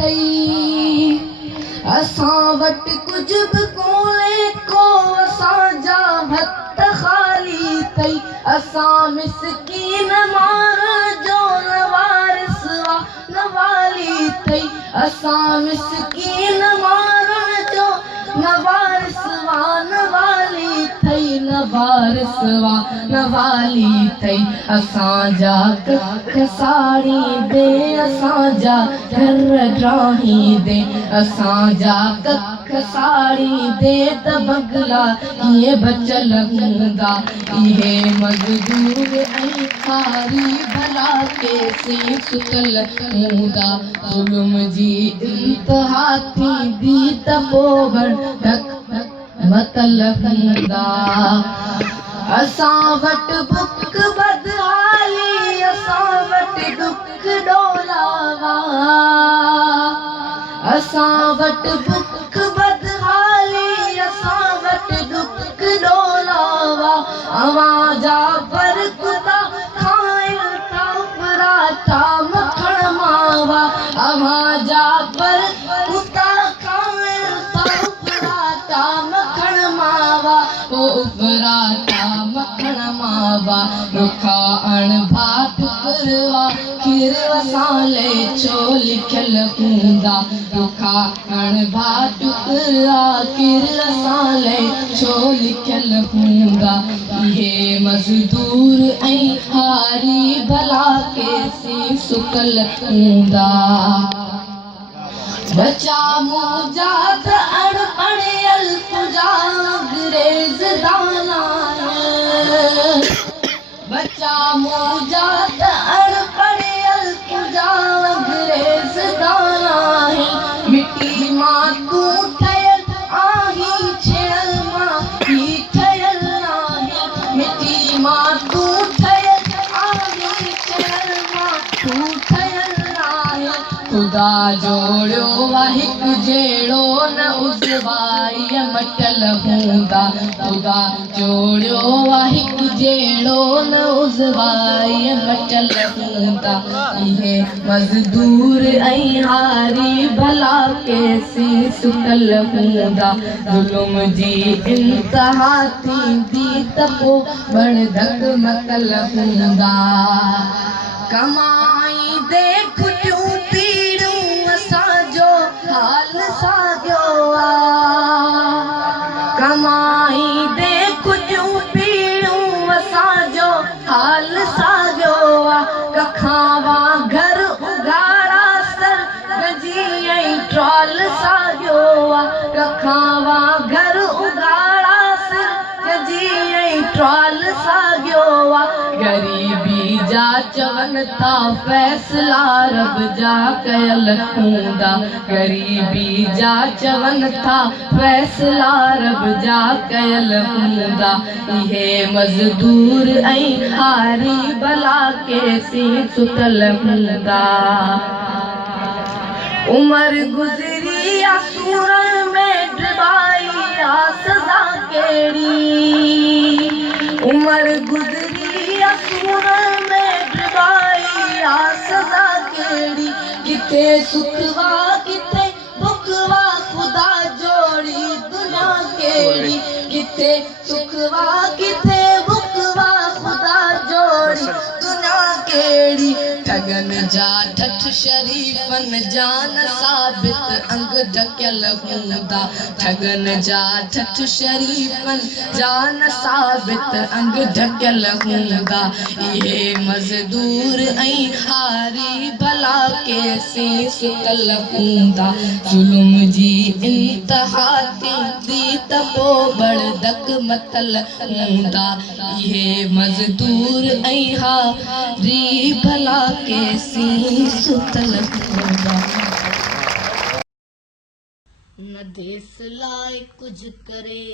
थई असां वट कुछ भी कोले को असां जा भत खाली थई असां मिसकीन मार जो नवारसवा नवाली थई असां मिसकीन मार जो नवारसवा नवाली थई नवारसवा नवाली थई असां जा कख साड़ी दे असां जा घर ड्राही दे असां जा कख साड़ी दे त बगला ये बचल हूंदा इहे मजदूर ऐं खारी भला कैसे सुतल हूंदा ज़ुल्म जी इंतहा थींदी त पोइ धक मतल हूंदा असां वट बुक बदहाली असां वट दुख डोलावा असां वट बुक बदहाली असां वट दुख डोलावा अवां जा पर कुता खाइण था पराठा मखण मावा अवां जा पर कुता खाइण था पराठा मखण मावा ओ पराठा मखण मावा रुखा अण भात करवा खीर वसाले छो लिखल हूंदा रुखा अण भात करवा खीर वसाले छो लिखल हूंदा इहे मजदूर ऐं हारी भला कैसे सुकल हूंदा बचा मुंहिंजा त अणपढ़ियल तुंहिंजा अंग्रेज़ दाना बचा मुंहिंजा त अणपढ़ियल तुंहिंजा अंग्रेज़ दाना मिट्टी मां तूं ठहियल आहीं छेड़ल मां ही ठहियल नाहे मिट्टी मां तूं ठहियल आहीं छेड़ल मां तूं ठहियल नाहे ख़ुदा जोड़ियो हिकु जहिड़ो न उज़वाई मटल हूंदा ख़ुदा जोड़ियो हिकु जहिड़ो न उज़वाई मटल हूंदा इहे मज़दूर ऐं हारी भला कैसे सुतल हूंदा ज़ुल्म जी इंतहा थींदी त पोइ बड़धक मतल हूंदा कमाई दे खुटियूं पीड़ियूं असांजो हाल साॻियो कमाई दे खुटियूं पीड़ियूं असांजो हाल साॻियो कखावा घर उघाड़ा सर गजी ऐं ट्रॉल साॻियो कखावा घर उघाड़ा सर गजी ऐं ट्रॉल साॻियो ग़रीबी जा चवनि था फ़ैसला रब जा कयल हूंदा ग़रीबी जा चवनि था फ़ैसला रब जा कयल हूंदा इहे मज़दूर ऐं हारी भला कैसे सुतल हूंदा उमर गुज़री सूरन में ड्रिबाई सज़ा कहिड़ी उमर गुज़री सूरन में ड्रिबाई सज़ा कहिड़ी किथे सुखवा किथे बुखवा ख़ुदा जोड़ी दुनिया कहिड़ी किथे सुखवा किथे बुखवा ख़ुदा जोड़ी दुनिया कहिड़ी ठगन जा ठठ शरीफ़न जान साबित अंग ढकियल हूंदा ठगन जा ठठ शरीफ़न जान साबित अंग ढकियल हूंदा इहे मज़दूर ऐं हारी भला कैसे सुतल हूंदा ज़ुल्म जी इंतहा थींदी त पोइ बड़धक मतल हूंदा इहे मज़दूर ऐं हारी भला कैसे सुतल हूंदा न देश लाइ कुछ करे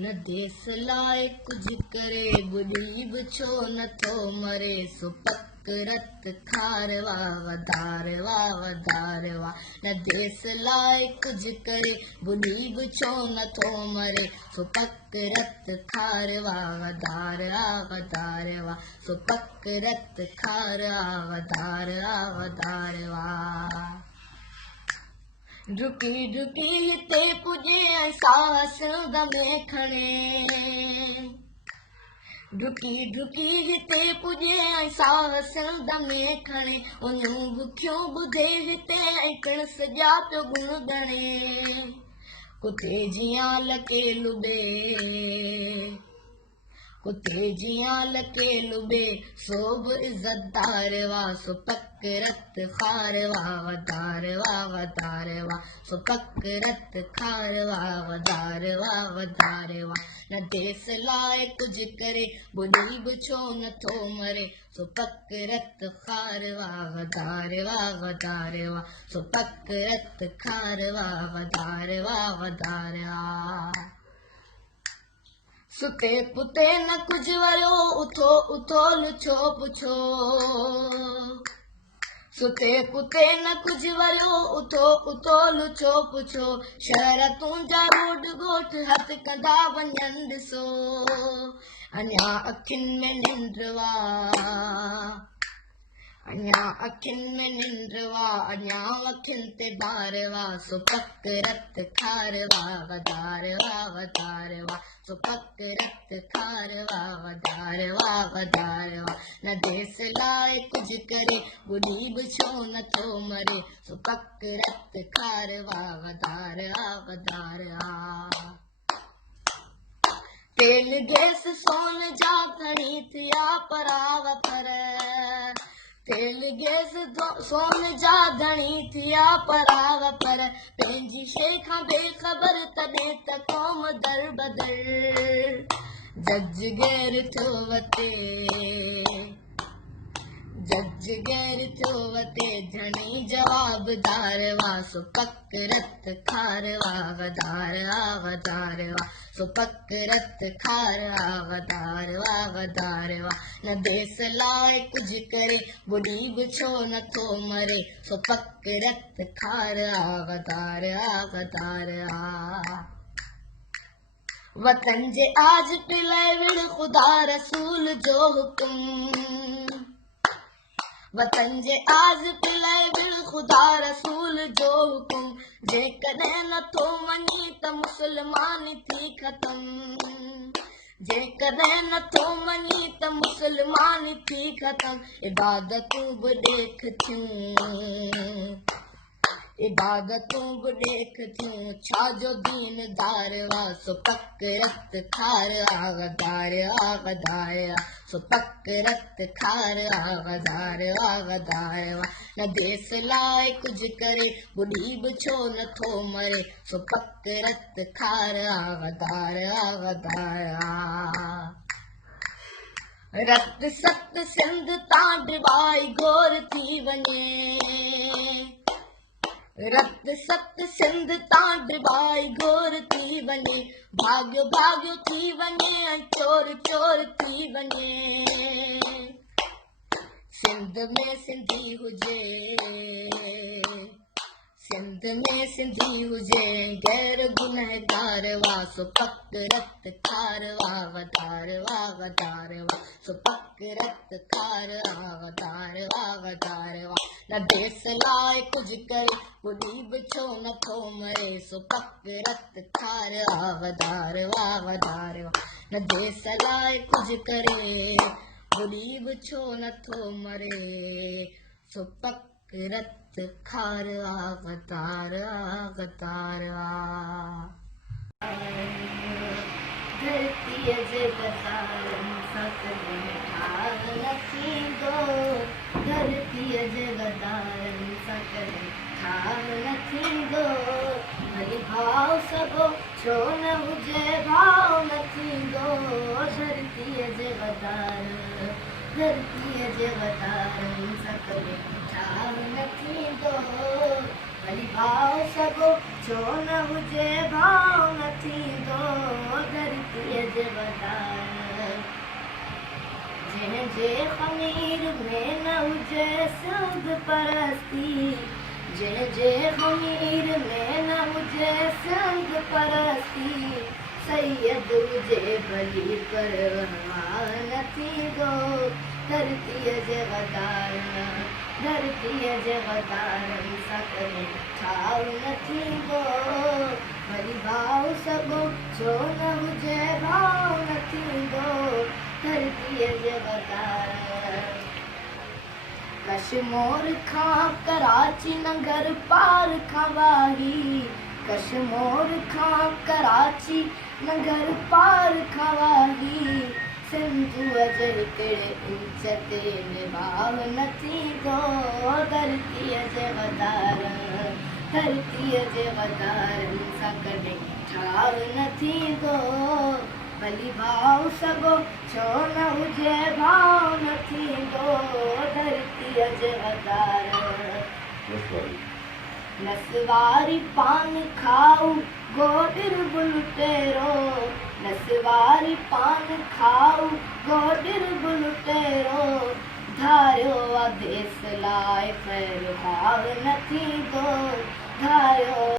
न देश लाइ कुछ करे बुढ़ी बि छो नथो मरे सो पकरत खारवा वधारवा वधारवा न देश लाइ कुछ करे बुढ़ी बि छो नथो मरे सो पकरत खारवा वधारवा वधारवा सो पकरत खारवा वधारवा वधारवा डुकी डुकी हिते पुॼे ऐं सांस दमे खणे डुकी डुकी हिते पुॼे ऐं सांस दमे खणे उन्हूं बुखियूं ॿुधे हिते ऐं पिण सॼा पियो गुण ॻणे कुते जियां लके लुॿे कुते जियां लके लुॿे सो बि इज़तदार वाह सो पक रत खार वाह वधार वाह वधार वाह सो पक रत खार वाह वधार वाह न देस लाइ कुझु करे ॿुधी बि छो नथो मरे सो पक रत खार वाह वधार वाह सो पक रत खार वाह वधार वाह सुते पुते न कुझु वरियो उथो उथो लुछो पुछो सुते पुते न कुझु वरियो उथो उथो लुछो पुछो शहरतूं जा रोड ॻोठ हथ कंदा वञनि ॾिसो अञा अखियुनि में निंड अञा अखियुनि में निंड अञा अखियुनि ते बार सो पक रत खार वाह वधार वाह सो पक रत खार वाह वधार वाह न देस लाइ कुझु करे ॿुधी बि छो नथो मरे सो पक रत खार वाह वधार वाह तेल गैस सोन जा घणी थिया पराव पर तेल गैस सोन जा धणी थिया पराव पर पंहिंजी शइ खां बेख़बर तॾहिं त क़ौम दर बदर जज गैर थियो वते जज गैर थियो वते धणी जवाबदार वाह सो पक रत खार वाह वधार वाह सो पक रत खार वाह वधार वाह न देस लाइ कुझु करे ॿुधी बि छो नथो मरे सो पक रत खार वधार वाह वतन जे आज पिलाए विड़ ख़ुदा रसूल जो हुकुम वतन जे आज पिलाए विड़ ख़ुदा रसूल जो हुकुम जेकॾहिं नथो वञे त मुस्लमान थी ख़तम जेकॾहिं नथो वञे त मुस्लमान थी ख़तम इबादतूं बि ॾेख थियूं इबादतूं बि ॾेख थियूं छाजो दीनदार वाह सो पक रत खार वधार वाह सो पक रत खार वधार वाह न देस लाइ कुझु करे ॿुधी बि छो नथो मरे सो पक रत खार वधार रत सत सिंध तां डिबाई घोर थी वञे रत सत सिंध तां डिबाई घोर थी वञे भाॻियो भाॻियो थी वञे ऐं चोर चोर थी वञे सिंध में सिंधी हुजे सिंध में सिंधी हुजे गैर गुनहगार वाह सो पक रत खार वाह वधार वाह सो पक रत खार वधार वाह न देस लाइ कुझु करे ॿुधी बि छो नथो मरे सो पक रत खार वधार वाह न देस लाइ कुझु करे ॿुधी बि छो नथो मरे सो पक रत खार वधार धरतीअ जे वधारनि सां कॾहिं ठार न थींदो धरतीअ जे वधारनि सां कॾहिं ठार न थींदो भई भाव सभो छो न हुजे भाव न थींदो धरतीअ जे वधारनि सां कॾहिं ठार न थींदो भई भाव सभो छो न हुजे भाव न थींदो धरतीअ जे वधार जंहिंजे ख़मीर में न हुजे सिंध परस्ती जंहिंजे ख़मीर में न हुजे सिंध परस्ती सैयद हुजे भली पर वहवा न थींदो धरतीअ जे वधारण धरतीअ जे वधारण सां कॾहिं ठाव न थींदो वरी भाव सॻो छो न हुजे भाव न थींदो धरतीअ जे वधारण कश्मीर खां कराची नंगर पार खां वाही कश्मीर खां कराची नंगर पार खां वाही सिंधूअ जे हिकिड़े इंच ते निभाव न थींदो धरतीअ जे वधारण धरतीअ जे वधारण सां कॾहिं ठाव न थींदो भली भाव सॻो छो न हुजे भाव न थींदो धरतीअ जे वधारण नसवारी पान खाऊ गोॾिर बुलटेरो नसवारी पान खाऊ गोॾिर बुलटेरो धारियो आहे देस लाइ ख़ैर भाव न थींदो